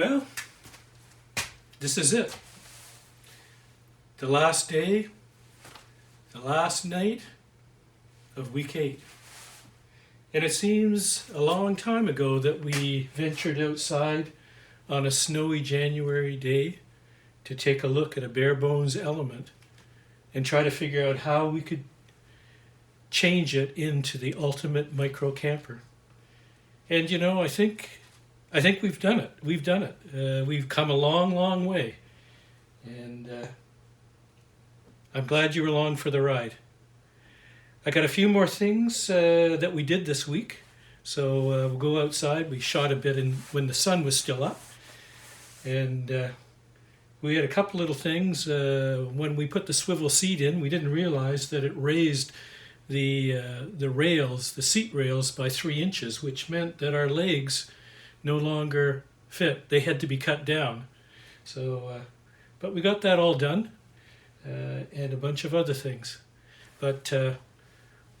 Well, this is it. The last day, the last night of week 8. And it seems a long time ago that we ventured outside on a snowy January day to take a look at a bare bones Element and try to figure out how we could change it into the ultimate micro camper. And you know, I think we've done it. We've done it. We've come a long, long way. And I'm glad you were along for the ride. I got a few more things that we did this week. So we'll go outside. We shot a bit when the sun was still up. And we had a couple little things. When we put the swivel seat in, we didn't realize that it raised the rails, the seat rails, by 3 inches, which meant that our legs no longer fit. They had to be cut down. So, but we got that all done, and a bunch of other things. But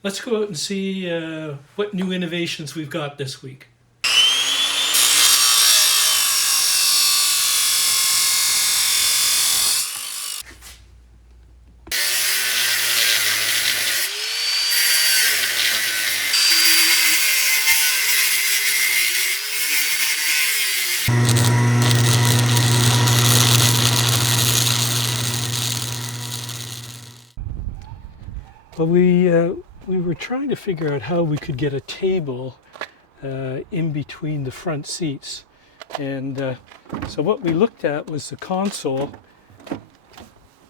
let's go out and see what new innovations we've got this week. Well, we were trying to figure out how we could get a table in between the front seats. And so what we looked at was the console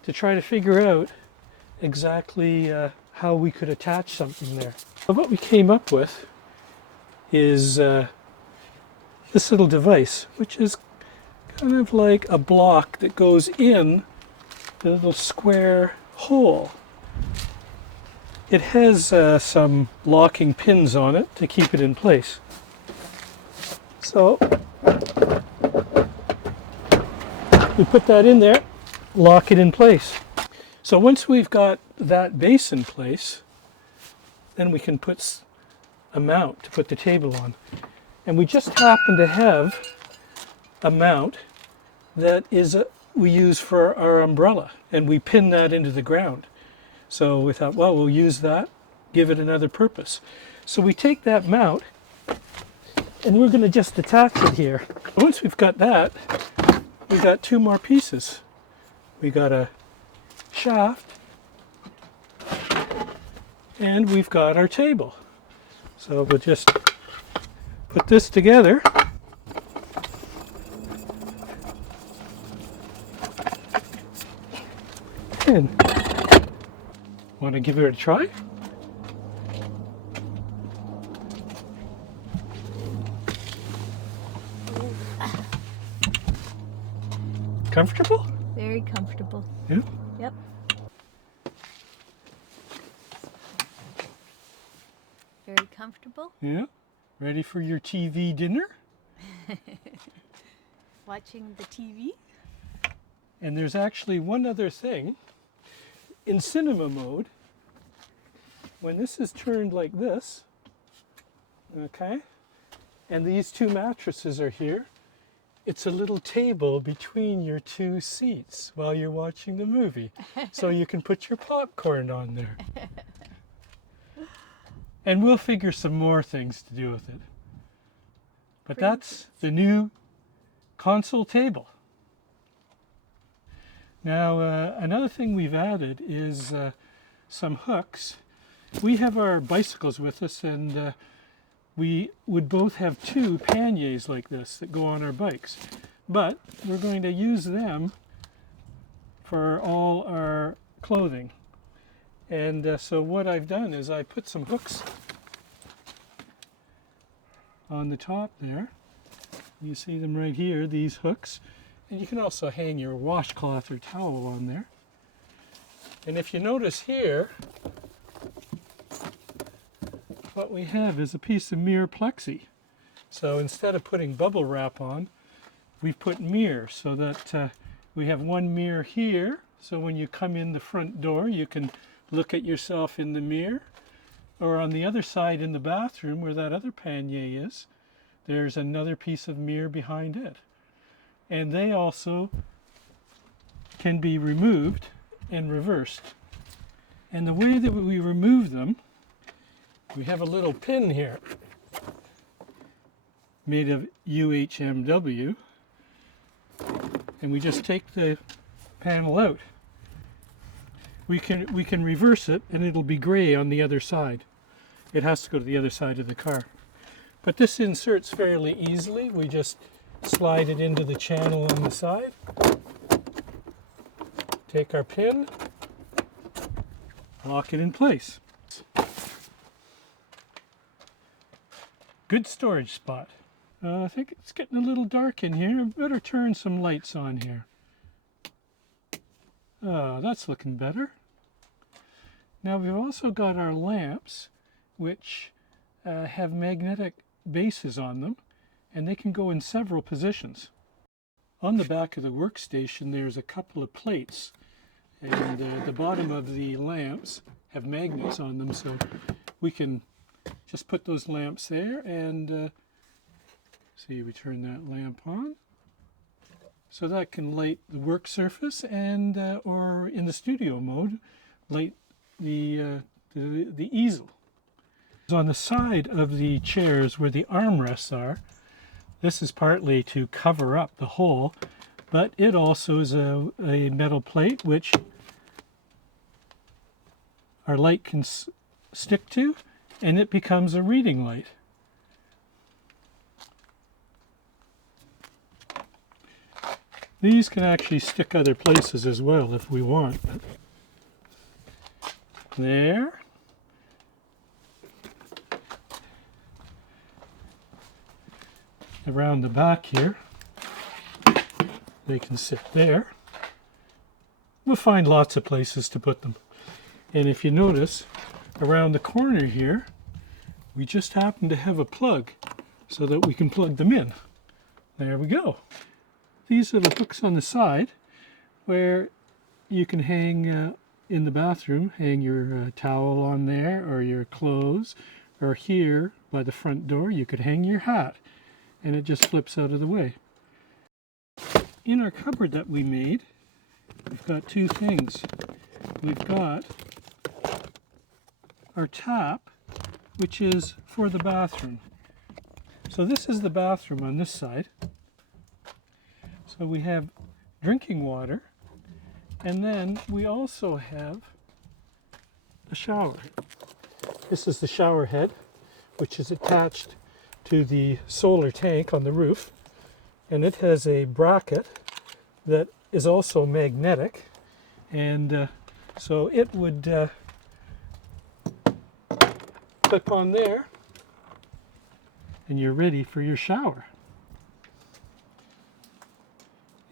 to try to figure out exactly how we could attach something there. But what we came up with is this little device, which is kind of like a block that goes in the little square hole. It has some locking pins on it to keep it in place. So we put that in there, lock it in place. So once we've got that base in place, then we can put a mount to put the table on. And we just happen to have a mount that we use for our umbrella, and we pin that into the ground. So we thought, well, we'll use that, give it another purpose. So we take that mount, and we're going to just attach it here. Once we've got that, we got 2 more pieces. We got a shaft, and we've got our table. So we'll just put this together. And want to give it a try? Comfortable? Very comfortable. Yeah? Yep. Very comfortable. Yeah? Ready for your TV dinner? Watching the TV. And there's actually one other thing. In cinema mode, when this is turned like this, okay, and these 2 mattresses are here, it's a little table between your 2 seats while you're watching the movie. So you can put your popcorn on there. And we'll figure some more things to do with it. But that's the new console table. Now, another thing we've added is some hooks. We have our bicycles with us, and we would both have 2 panniers like this that go on our bikes. But we're going to use them for all our clothing. And so what I've done is I put some hooks on the top there. You see them right here, these hooks. And you can also hang your washcloth or towel on there. And if you notice here, what we have is a piece of mirror plexi. So instead of putting bubble wrap on, we've put mirror so that we have one mirror here. So when you come in the front door, you can look at yourself in the mirror. Or on the other side in the bathroom where that other pannier is, there's another piece of mirror behind it. and they also can be removed and reversed. And the way that we remove them, we have a little pin here made of UHMW, and we just take the panel out. We can reverse it and it'll be gray on the other side. It has to go to the other side of the car. But this inserts fairly easily. We just slide it into the channel on the side, take our pin, lock it in place. Good storage spot. I think it's getting a little dark in here. I better turn some lights on here. That's looking better. Now we've also got our lamps, which have magnetic bases on them, and they can go in several positions. On the back of the workstation there's a couple of plates, and the bottom of the lamps have magnets on them, so we can just put those lamps there and see, we turn that lamp on. So that can light the work surface and or in the studio mode, light the easel. On the side of the chairs where the armrests are, this is partly to cover up the hole, but it also is a metal plate which our light can stick to, and it becomes a reading light. These can actually stick other places as well if we want. There. Around the back here, they can sit there. We'll find lots of places to put them. And if you notice, around the corner here, we just happen to have a plug so that we can plug them in. There we go. These are the hooks on the side where you can hang in the bathroom, hang your towel on there or your clothes, or here by the front door you could hang your hat, and it just flips out of the way. In our cupboard that we made, we've got two things. We've got our tap, which is for the bathroom. So this is the bathroom on this side. So we have drinking water, and then we also have a shower. This is the shower head, which is attached to the solar tank on the roof, and it has a bracket that is also magnetic, and so it would clip on there, and you're ready for your shower.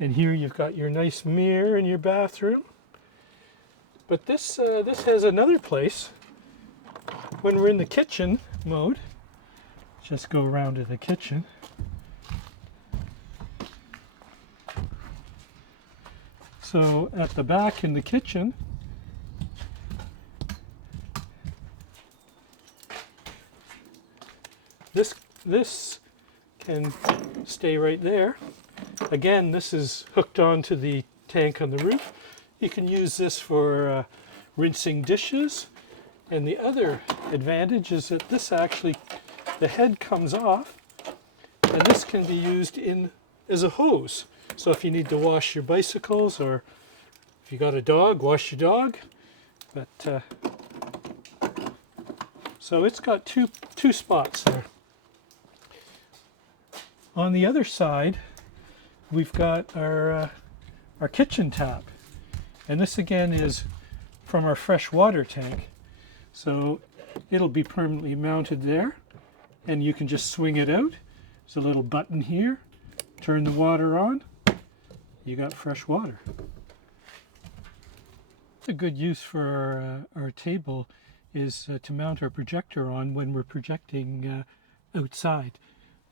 And here you've got your nice mirror in your bathroom. But this has another place when we're in the kitchen mode. Just go around to the kitchen. So at the back in the kitchen, this can stay right there. Again, this is hooked onto the tank on the roof. You can use this for rinsing dishes. And the other advantage is that this actually, the head comes off, and this can be used as a hose. So if you need to wash your bicycles, or if you got a dog, wash your dog. But so it's got two spots there. On the other side, we've got our kitchen tap, and this again is from our fresh water tank. So it'll be permanently mounted there, and you can just swing it out. There's a little button here. Turn the water on. You got fresh water. A good use for our table is to mount our projector on when we're projecting outside.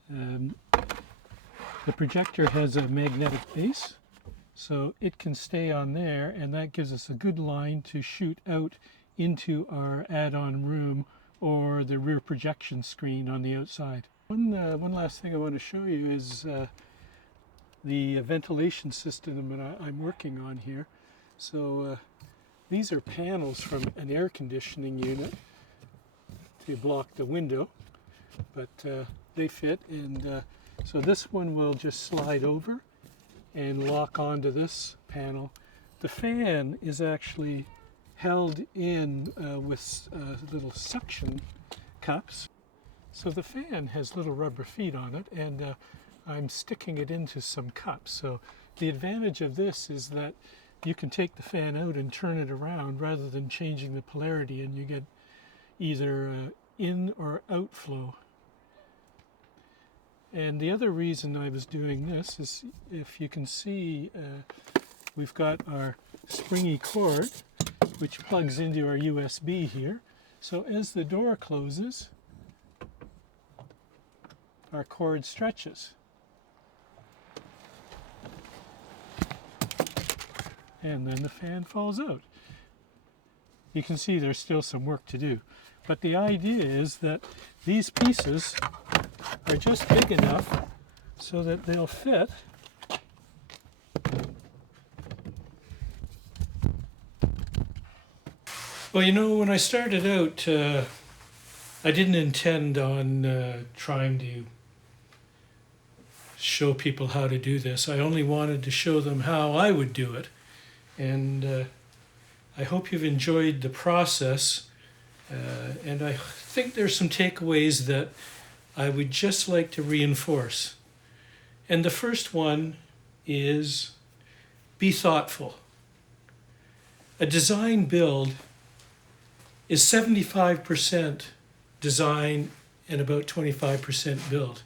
The projector has a magnetic base, so it can stay on there, and that gives us a good line to shoot out into our add-on room or the rear projection screen on the outside. One last thing I want to show you is the ventilation system that I'm working on here. So these are panels from an air conditioning unit to block the window, but they fit, and so this one will just slide over and lock onto this panel. The fan is actually held in with little suction cups. So the fan has little rubber feet on it, and I'm sticking it into some cups. So the advantage of this is that you can take the fan out and turn it around rather than changing the polarity, and you get either in or out flow. And the other reason I was doing this is, if you can see, we've got our springy cord which plugs into our USB here. So as the door closes, our cord stretches. And then the fan falls out. You can see there's still some work to do. But the idea is that these pieces are just big enough so that they'll fit Well, you know, when I started out, I didn't intend on trying to show people how to do this. I only wanted to show them how I would do it. And I hope you've enjoyed the process. And I think there's some takeaways that I would just like to reinforce. And the first one is be thoughtful. A design build is 75% design and about 25% build.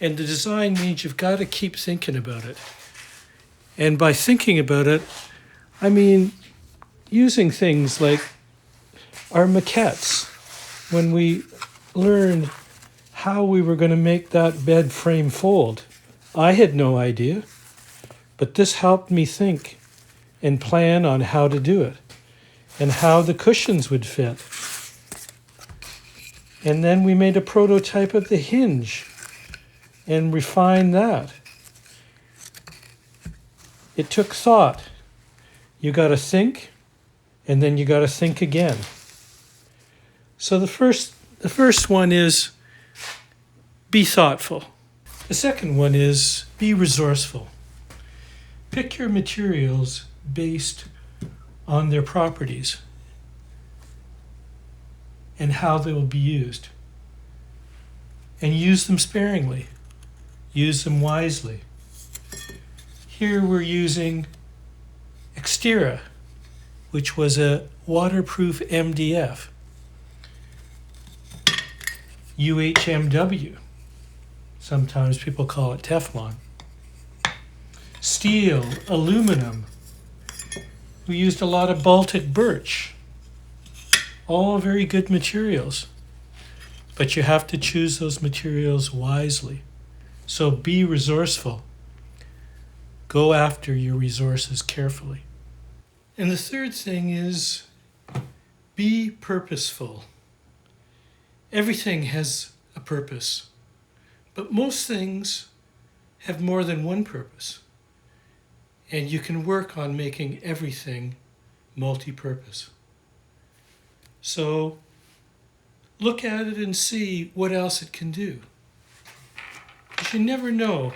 And the design means you've got to keep thinking about it. And by thinking about it, I mean using things like our maquettes. When we learned how we were going to make that bed frame fold, I had no idea, but this helped me think and plan on how to do it and how the cushions would fit. And then we made a prototype of the hinge and refined that. It took thought. You got to think, and then you got to think again. So the first one is be thoughtful. The second one is be resourceful. Pick your materials based on their properties and how they will be used. And use them sparingly. Use them wisely. Here we're using Xtera, which was a waterproof MDF. UHMW, sometimes people call it Teflon. Steel, aluminum. We used a lot of Baltic birch. All very good materials. But you have to choose those materials wisely. So be resourceful. Go after your resources carefully. And the third thing is be purposeful. Everything has a purpose, but most things have more than one purpose. And you can work on making everything multi-purpose. So look at it and see what else it can do. Because you never know